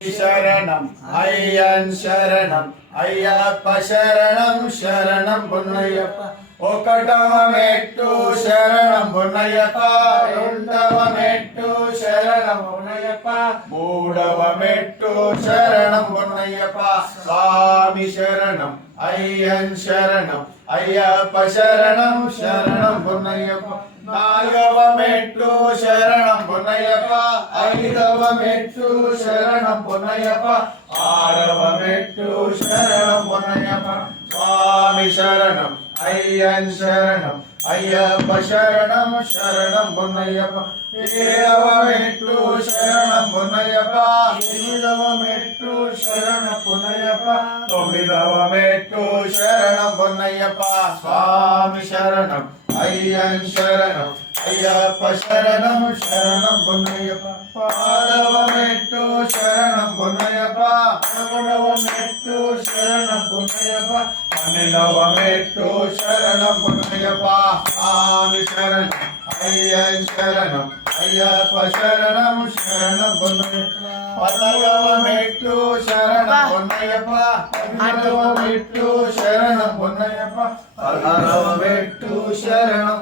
శరణం అయ్యన్ శరణం అయ్యప్ప శరణం శరణం పున్నయ్యప్ప ఒకటవ మెట్టు శరణం పున్నయ్యప్ప రెండవ మెట్టు శరణం పున్నయ్యప్ప మూడవ మెట్టు శరణం పున్నయ్యప్ప స్వామి శరణం అయ్యన్ శరణం అయ్యప్ప శరణం శరణం పున్నయ్యప్ప. నాలుగవ మెట్టు శరణం పున్నయ్యప్ప ఐదవ మెట్టు శరణం పున్నయ్యప్ప. ఆరవ మెట్టు శరణం పున్నయ్యప్ప. స్వామి శరణం అయ్యన్ శరణం అయ్యప్ప శరణ శరణం తొమ్మిదవ మెట్టు శరణం పున్నయ్యప్ప స్వామి శరణం అయ్యన్ శరణం అయ్యప్ప శరణం శరణం పున్నయ్యప్ప పాదవ మెట్టు శరణం పున్నయ్యప్ప పదకొండవ మెట్టు శరణం పున్నయ్యప్ప పన్నెండవ మెట్టు శరణం పున్నయ్యప్ప స్వామి శరణం అయ్యన్ శరణం అయ్యప్ప శరణం శరణం పున్నయ్యప్ప పదవ మెట్టు శరణం పున్నయ్యప్ప పదవ మెట్టు శరణం పున్నయ్యప్ప పదహారవ మెట్టు శరణం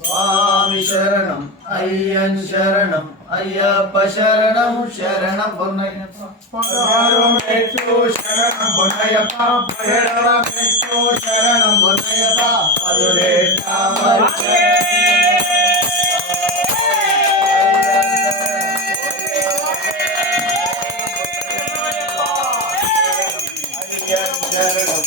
స్వామి శరణం అయ్యన్ శరణం అయ్యప్ప శరణం శరణం పున్నయ్యప్ప పదహారవ మెట్టు శరణం పున్నయ్యప్ప పదిహేడవ మెట్టు శరణం పున్నయ్యప్ప పదునేట అయ్యన్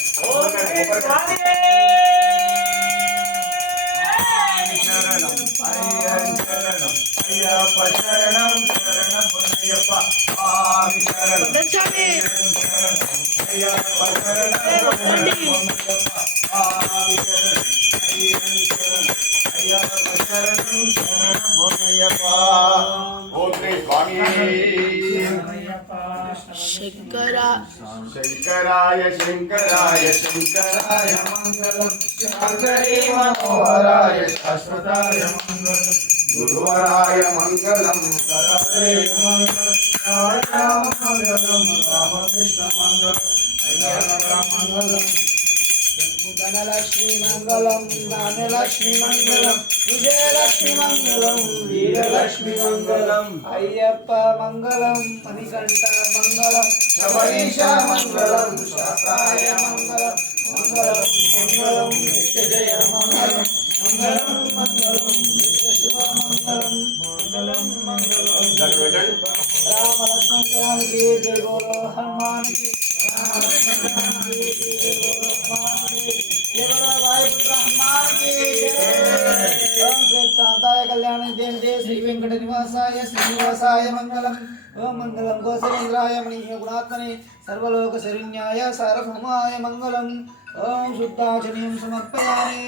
శరణం శరణం అయ్యన్ శరణం అయ్యప్ప శరణం శరణం పున్నయ్యప్ప స్వామి శరణం అయ్యన్ శరణం అయ్యప్ప శంకరాయ శంకరాయ శంకరాయ మంగళం. శంకరే మనోహరాయ శాశ్వతాయ మంగళం. గురువరాయ మంగళం. సరే మంగళం. మంగళం. రామకృష్ణ మంగళం. మంగళం. ధనలక్ష్మి మంగళం ధాన్యలక్ష్మి మంగళం విజయలక్ష్మి మంగళం వీరలక్ష్మి మంగళం అయ్యప్ప మంగళం మణికంఠ మంగళం శబరీష మంగళం శాస్త్రాయ మంగళం మంగళం మంగళం నిత్య జయ మంగళం మంగళం మంగళం మంగళం మంగళం మంగళం రామ లక్ష్మణ కి జయ బోలో హనుమాన్ కళ్యాణ జయ శ్రీ వెంకట నివాసాయ శ్రీనివాసాయ మంగళం ఓం మంగళం గోసరేంద్రాయ మణీయ గుణాత్మనే సర్వలోక శరణ్యాయ సార్వభౌమాయ మంగళం ఓం శుద్ధాచనీయం సమర్పయామి